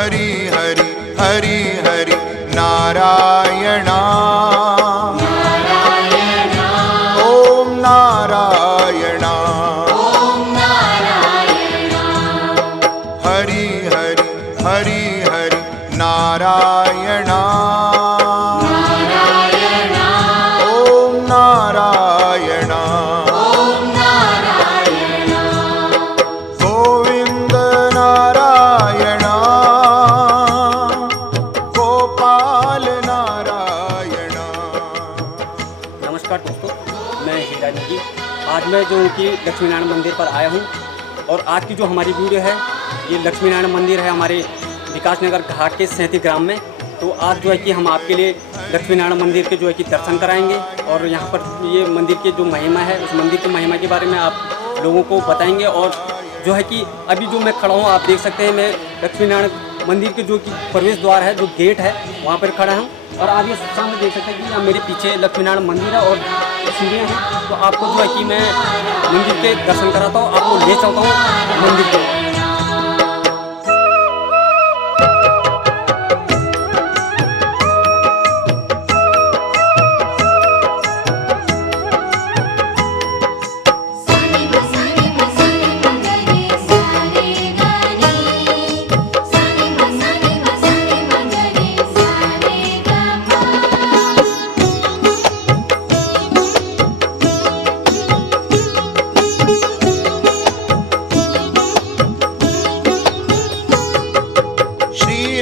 हरि हरि हरि हरि नारायणा ओम नारायणा हरि हरि हरि हरि नारायणा ओम नारायणा गोविंद नारायणा गोपाल नारायणा। नमस्कार दोस्तों, मैं हीरा नेगी। आज मैं जो कि लक्ष्मी नारायण मंदिर पर आया हूँ और आज की जो हमारी वीडियो है ये लक्ष्मी नारायण मंदिर है हमारे विकास नगर घाट के 37 ग्राम में। तो आज जो है कि हम आपके लिए लक्ष्मी नारायण मंदिर के जो है कि दर्शन कराएंगे और यहाँ पर ये मंदिर की जो महिमा है उस मंदिर की महिमा के बारे में आप लोगों को बताएंगे। और जो है कि अभी जो मैं खड़ा हूँ आप देख सकते हैं, मैं लक्ष्मी नारायण मंदिर के जो कि प्रवेश द्वार है, जो गेट है, वहाँ पर खड़ा हूँ। और आप ये सामने देख सकते हैं कि यहाँ मेरे पीछे लक्ष्मी नारायण मंदिर है और सीढ़ियाँ हैं। तो आपको जो है कि मैं मंदिर के दर्शन कराता हूँ, आपको ले चलता हूँ मंदिर को।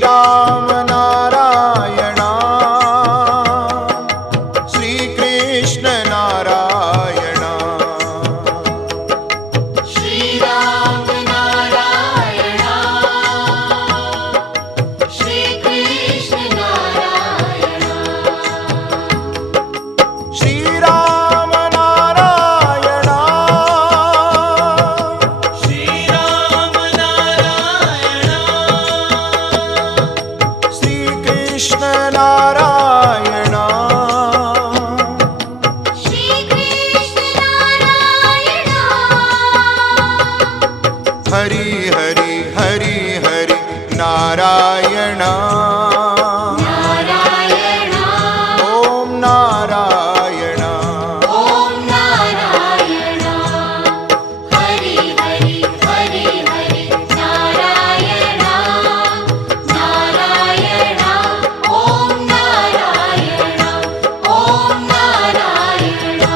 राम नारायणा श्री कृष्ण नारायणा श्री राम नारायणा श्री कृष्ण नारायणा श्री राम नारायणा श्री राम नारायणा श्री कृष्ण नारायणा श्री कृष्ण नारायणा हरि हरि हरि हरि नारायणा नारायणा ओम नारायणा ओम नारायणा हरि हरि हरि हरि नारायणा नारायणा ओम नारायणा ओम नारायणा।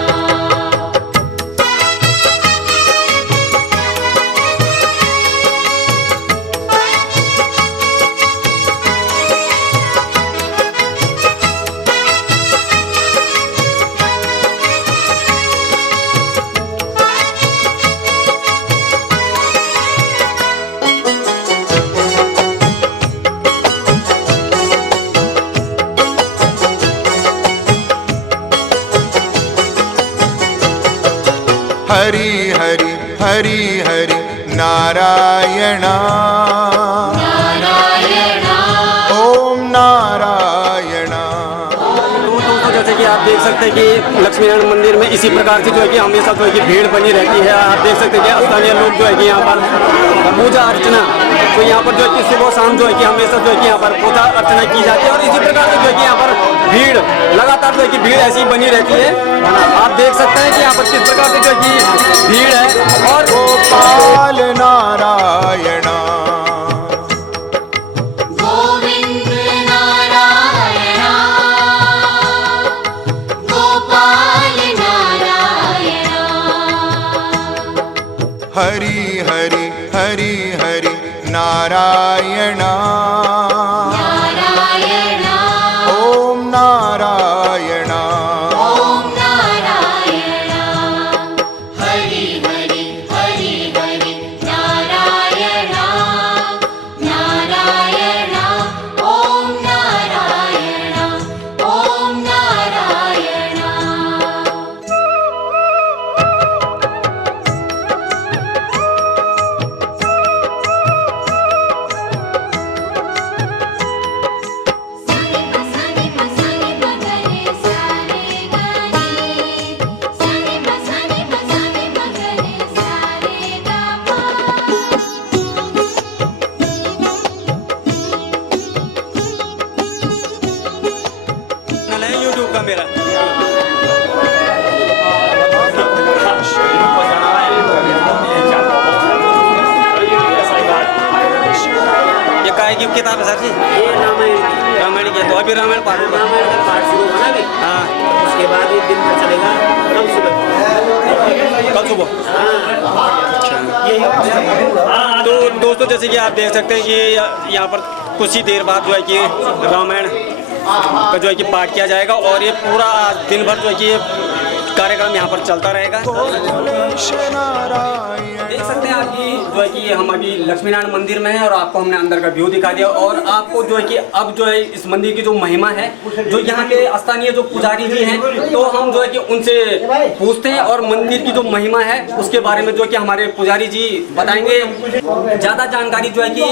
हरि हरि हरि हरि नारायणा नारायणा ओम नारायणा। दोस्तों जैसे कि आप देख सकते हैं कि लक्ष्मी नारायण मंदिर में इसी प्रकार से जो है कि हमेशा जो है कि भीड़ बनी रहती है। आप देख सकते हैं कि स्थानीय लोग जो है कि यहाँ पर पूजा अर्चना, तो यहाँ पर जो है कि सुबह शाम जो है कि हमेशा जो है कि यहाँ पर पूजा अर्चना की जाती है और इसी प्रकार से जो है कि यहाँ पर भीड़ लगातार जो है कि भीड़ ऐसी ही बनी रहती है। आप देख सकते हैं कि यहाँ पर किस प्रकार से जो है कि भीड़ है। और गोपाल नारायणा गोविंद नारायणा गोपाल नारायणा हरि हरि हरि हरि नारायणा नारायणा ओम नारायणा ओम नारायणा हरि हरि हरि हरि नारायणा नारायणा ओम नारायणा ओम नारायणा। किताब है सर जी? ये रामायण की है, तो अभी रामायण पाठ होगा। रामायण का पाठ शुरू होना भी, हाँ, उसके बाद ये दिन भर चलेगा, कल सुबह। कल सुबह। तो दोस्तों जैसे कि आप देख सकते हैं कि यहाँ पर कुछ ही देर बाद जो है कि रामायण का जो है कि पाठ किया जाएगा और ये पूरा आज दिन भर जो है कि ये कार्यक्रम यहाँ पर चलता रहेगा। देख सकते हैं आप कि जो है कि हम अभी लक्ष्मी नारायण मंदिर में हैं और आपको हमने अंदर का व्यू दिखा दिया और आपको जो है कि अब जो है इस मंदिर की जो महिमा है, जो यहाँ के स्थानीय जो पुजारी जी हैं, तो हम जो है कि उनसे पूछते हैं और मंदिर की जो महिमा है उसके बारे में जो है कि हमारे पुजारी जी बताएंगे। ज़्यादा जानकारी जो है कि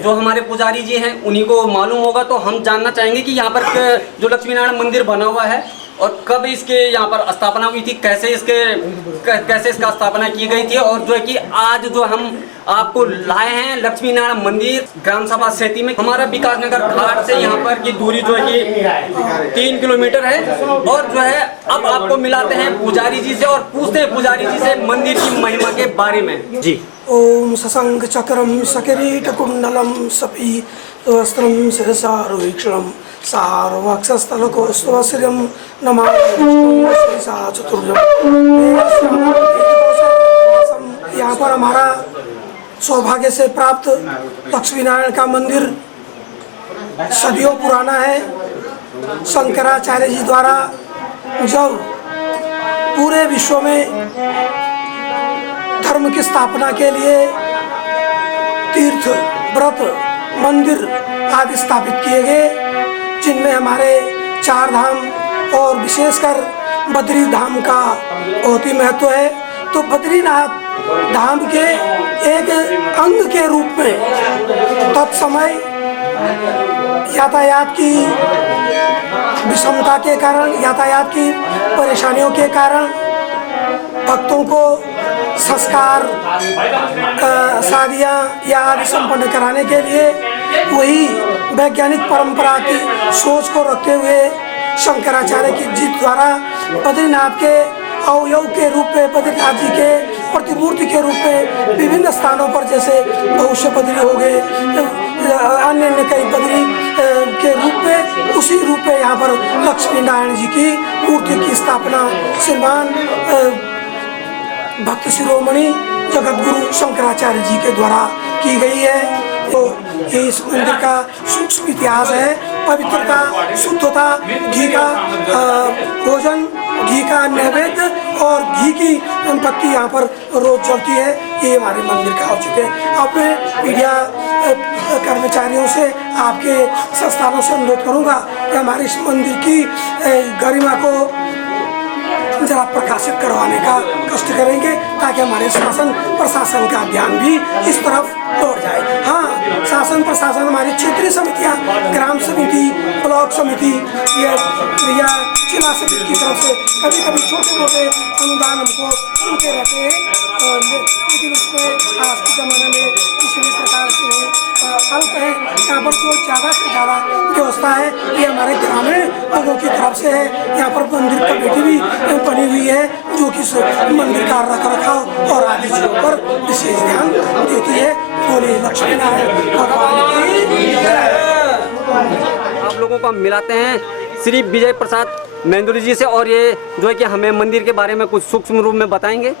जो हमारे पुजारी जी हैं उन्हीं को मालूम होगा, तो हम जानना चाहेंगे कि यहाँ पर जो लक्ष्मी नारायण मंदिर बना हुआ है और कब इसके यहाँ पर स्थापना हुई थी, कैसे इसका स्थापना की गई थी और जो है कि आज जो हम आपको लाए हैं लक्ष्मी नारायण मंदिर ग्राम सभा सैती में, हमारा विकास नगर घाट से यहाँ पर की दूरी जो है कि 3 किलोमीटर है और जो है अब आपको मिलाते हैं पुजारी जी से और पूछते हैं पुजारी जी से मंदिर की महिमा के बारे में। जी। ओम सशंक चक्रम सकिरीट कुंडलम सपी वस्त्रम शिरसारुक्षणम सार्वक्षस्थलकोस्तवश्रियम नमामि चतुर्भुजम। यहाँ पर हमारा सौभाग्य से प्राप्त लक्ष्मी नारायण का मंदिर सदियों पुराना है। शंकराचार्य जी द्वारा जब पूरे विश्व में धर्म की स्थापना के लिए तीर्थ व्रत मंदिर आदि स्थापित किए गए, जिनमें हमारे 4 धाम और विशेषकर बद्री धाम का बहुत ही महत्व है। तो बद्रीनाथ धाम के एक अंग के रूप में तत्समय यातायात की विषमता के कारण, यातायात की परेशानियों के कारण भक्तों को संस्कार शादियाँ या आदि संपन्न कराने के लिए वही वैज्ञानिक परंपरा की सोच को रखते हुए शंकराचार्य की जी द्वारा बद्रीनाथ के अवयव के रूप में, बद्रीनाथ जी के प्रतिमूर्ति के रूप में विभिन्न स्थानों पर जैसे भविष्य बद्री हो गए, अन्य कई बद्री के रूप में, उसी रूप में यहाँ पर लक्ष्मी नारायण जी की मूर्ति की स्थापना श्रीमान भक्त शिरोमणि जगत गुरु शंकराचार्य जी के द्वारा की गई है। तो ये इस मंदिर का सूक्ष्म इतिहास है। पवित्रता, शुद्धता, घी का भोजन, घी का नैवेद्य और घी की पत्ती यहाँ पर रोज चलती है। ये हमारे मंदिर का औचित्य है। अब मैं मीडिया कर्मचारियों से, आपके संस्थानों से अनुरोध करूँगा कि हमारे इस मंदिर की गरिमा को जरा प्रकाशित करवाने का कष्ट करेंगे, ताकि हमारे शासन प्रशासन का ध्यान भी इस तरफ लौट जाए। हाँ, शासन प्रशासन हमारी क्षेत्रीय समितियाँ, ग्राम समिति, ब्लॉक समिति या जिला समिति की तरफ से कभी कभी छोटे मोटे अनुदान हमको मिलते रहते हैं, लेकिन उसमें आज के ज़माने में किसी भी प्रकार से अल्प है। यहाँ पर जो ज़्यादा से ज़्यादा व्यवस्था है ये हमारे ग्रामीण लोगों की तरफ से है। यहाँ पर मंदिर कमेटी भी बनी हुई है जो कि मंदिर का रख रखाव और आदि चीज़ों पर विशेष ध्यान देती है। बोले लक्ष्मी नारायण भगवान की जय। आप लोगों को हम मिलाते हैं श्री विजय प्रसाद मेंदुली जी से और ये जो है कि हमें मंदिर के बारे में कुछ सूक्ष्म रूप में बताएंगे।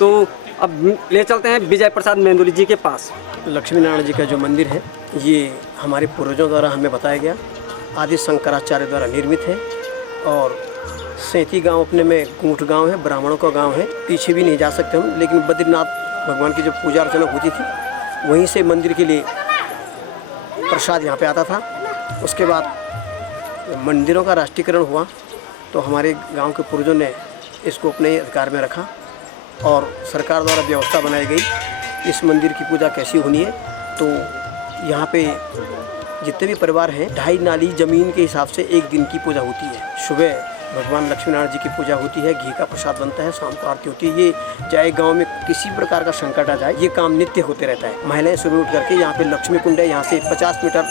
तो अब ले चलते हैं विजय प्रसाद मेंदुली जी के पास। लक्ष्मी नारायण जी का जो मंदिर है ये हमारे पूर्वजों द्वारा हमें बताया गया, आदि शंकराचार्य द्वारा निर्मित है। और सैती गांव अपने में गूंठ गांव है, ब्राह्मणों का गांव है, पीछे भी नहीं जा सकते हम। लेकिन बद्रीनाथ भगवान की जब पूजा अर्चना होती थी वहीं से मंदिर के लिए प्रसाद यहाँ पे आता था। उसके बाद मंदिरों का राष्ट्रीयकरण हुआ तो हमारे गांव के पूर्वजों ने इसको अपने अधिकार में रखा और सरकार द्वारा व्यवस्था बनाई गई इस मंदिर की पूजा कैसी होनी है। तो यहाँ पे जितने भी परिवार हैं 2.5 नाली ज़मीन के हिसाब से एक दिन की पूजा होती है। सुबह भगवान लक्ष्मी नारायण जी की पूजा होती है, घी का प्रसाद बनता है, शाम को आरती होती है। ये चाहे गांव में किसी प्रकार का संकट आ जाए ये काम नित्य होते रहता है। महिलाएं सुबह उठ करके यहाँ पे लक्ष्मी कुंड है, यहाँ से 50 मीटर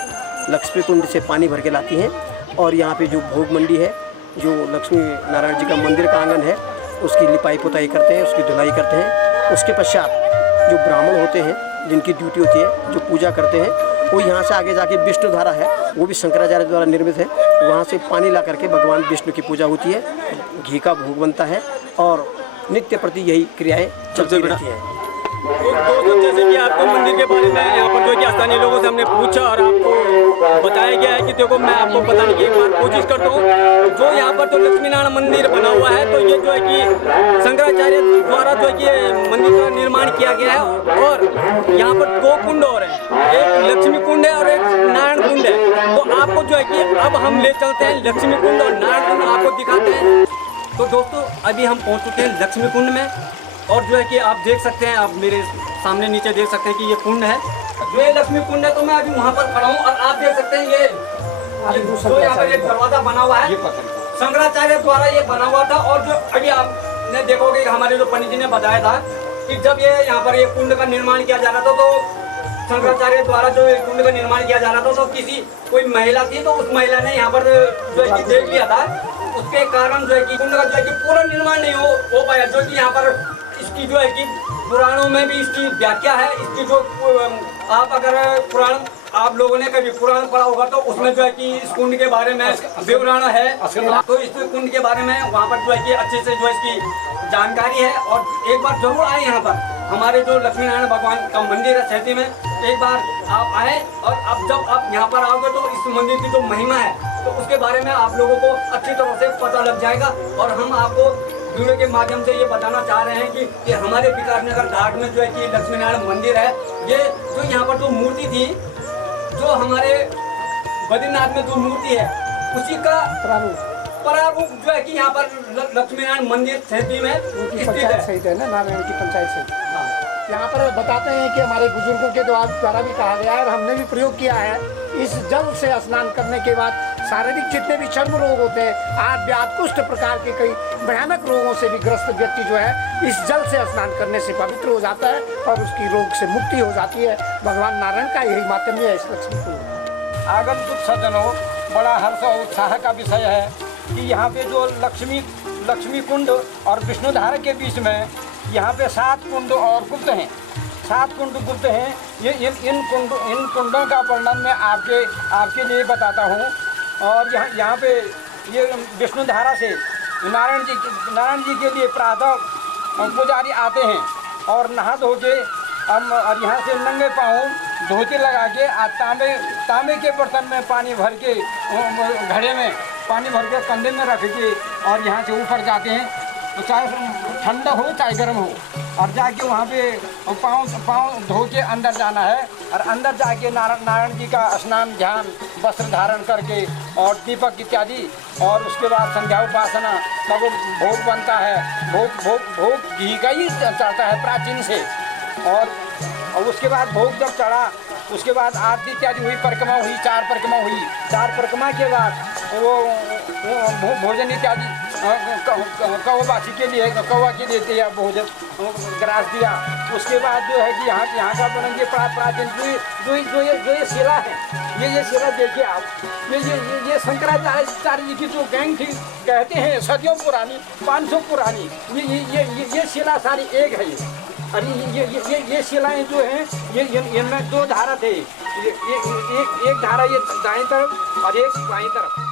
लक्ष्मी कुंड से पानी भर के लाती हैं। और यहाँ पे जो भोग मंडी है, जो लक्ष्मी नारायण जी का मंदिर का आंगन है, उसकी लिपाई पुताई करते हैं, उसकी धुलाई करते हैं। उसके पश्चात जो ब्राह्मण होते हैं जिनकी ड्यूटी होती है, जो पूजा करते हैं, वो यहाँ से आगे जाके विष्णु धारा है, वो भी शंकराचार्य द्वारा निर्मित है। वहाँ से पानी ला करके भगवान विष्णु की पूजा होती है, घी का भोग बनता है और नित्य प्रति यही क्रियाएं चलती रहती हैं। तो दोस्तों, जैसे कि आपको मंदिर के बारे में यहाँ पर जो कि स्थानीय लोगों से हमने पूछा और आपको बताया गया है कि देखो, मैं आपको बताने की एक बार कोशिश करता हूँ। जो यहाँ पर तो लक्ष्मी नारायण मंदिर बना हुआ है, तो ये जो है कि शंकराचार्य द्वारा जो है कि मंदिर का निर्माण किया गया है। और यहाँ पर 2 कुंड और हैं, एक लक्ष्मी कुंड है और एक नारायण कुंड है। तो आपको जो है कि अब हम ले चलते हैं लक्ष्मी कुंड और नारायण कुंड आपको दिखाते हैं। तो दोस्तों, अभी हम पहुँच चुके हैं लक्ष्मी कुंड में और जो है कि आप देख सकते हैं, आप मेरे सामने नीचे देख सकते हैं कि ये कुंड है, जो ये लक्ष्मी कुंड है। तो मैं अभी वहाँ पर खड़ा हूँ और आप देख सकते हैं ये जो यहाँ पर एक दरवाजा बना हुआ है, शंकराचार्य द्वारा ये बना हुआ था। और जो अभी आपने देखोगे, हमारे जो पंडित जी ने बताया था कि जब ये यहाँ पर ये कुंड का निर्माण किया जा रहा था, तो शंकराचार्य द्वारा जो कुंड का निर्माण किया जा रहा था, तो कोई महिला थी, तो उस महिला ने यहाँ पर जो है कि देख लिया था। उसके कारण जो है कि कुंड का जो है कि पूरा निर्माण नहीं हो पाया। जो कि यहाँ पर इसकी जो है कि पुराणों में भी इसकी व्याख्या है। इसकी जो आप अगर पुराण आप लोगों ने कभी पुराण पढ़ा होगा, तो उसमें जो है कि इस कुंड के बारे में विवरण है। तो इस कुंड के बारे में वहाँ पर जो है कि अच्छे से जो इसकी जानकारी है। और एक बार जरूर आए यहाँ पर, हमारे जो लक्ष्मी नारायण भगवान का मंदिर है सैती में, एक बार आप आए। और अब जब आप यहाँ पर आओगे, तो इस मंदिर की जो महिमा है, तो उसके बारे में आप लोगों को अच्छी तरह से पता लग जाएगा। और हम आपको वीडियो के माध्यम से ये बताना चाह रहे हैं कि हमारे विकास नगर घाट में जो है कि लक्ष्मी नारायण मंदिर है, ये जो यहाँ पर जो मूर्ति थी, जो हमारे बद्रीनाथ में जो मूर्ति है, उसी का प्रारूप जो है कि यहाँ पर लक्ष्मी नारायण मंदिर सैती में स्थित है। सही है ना, नारायण की पंचायत सही। यहाँ पर बताते हैं कि हमारे बुजुर्गों के द्वारा भी कहा गया है और हमने भी प्रयोग किया है, इस जल से स्नान करने के बाद शारीरिक जितने भी चर्म रोग होते हैं, आद व्याध कुष्ठ प्रकार के कई भयानक रोगों से भी ग्रस्त व्यक्ति जो है, इस जल से स्नान करने से पवित्र हो जाता है और उसकी रोग से मुक्ति हो जाती है। भगवान नारायण का यही माध्यम है इस लक्ष्मी कुंड। आगंतुक सज्जनों, बड़ा हर्ष और उत्साह का विषय है कि यहाँ पे जो लक्ष्मी कुंड और विष्णुधारा के बीच में यहाँ पे 7 कुंड और गुप्त हैं, 7 कुंड गुप्त हैं। ये इन कुंडों का वर्णन मैं आपके लिए बताता हूँ। और यहाँ पे ये विष्णुधारा से नारायण जी के लिए प्रातः पुजारी आते हैं और नहा धो के हम और यहाँ से नंगे पाँव धोती लगा के तांबे के बर्तन में पानी भर के, घड़े में पानी भर के कंधे में रख के और यहाँ से ऊपर जाते हैं। तो चाहे ठंडा हो चाहे गर्म हो, और जाके वहाँ पे पाँव धो के अंदर जाना है। और अंदर जाके नारायण जी का स्नान ध्यान वस्त्र धारण करके और दीपक इत्यादि, और उसके बाद संध्या उपासना का वो भोग बनता है। भोग घी का ही चढ़ता है प्राचीन से। और उसके बाद भोग जब चढ़ा, उसके बाद आरती इत्यादि हुई, परिक्रमा हुई, 4 परिक्रमा हुई। 4 परिक्रमा के बाद वो भोजन इत्यादि कौवासी के लिए, कौवा के लिए दिया भोजन, ग्रास दिया। उसके बाद जो है कि यहाँ का बनेंगे प्राचीन जो ये शिला है, ये शिला देखिए आप, ये शंकराचार्य जी की जो गैंग थी, कहते हैं सदियों पुरानी, 500 पुरानी, ये शिला सारी एक है। अरे ये शिलाएं जो हैं, इनमें 2 धारा थे, एक धारा ये दाएं तरफ और एक बाएं तरफ।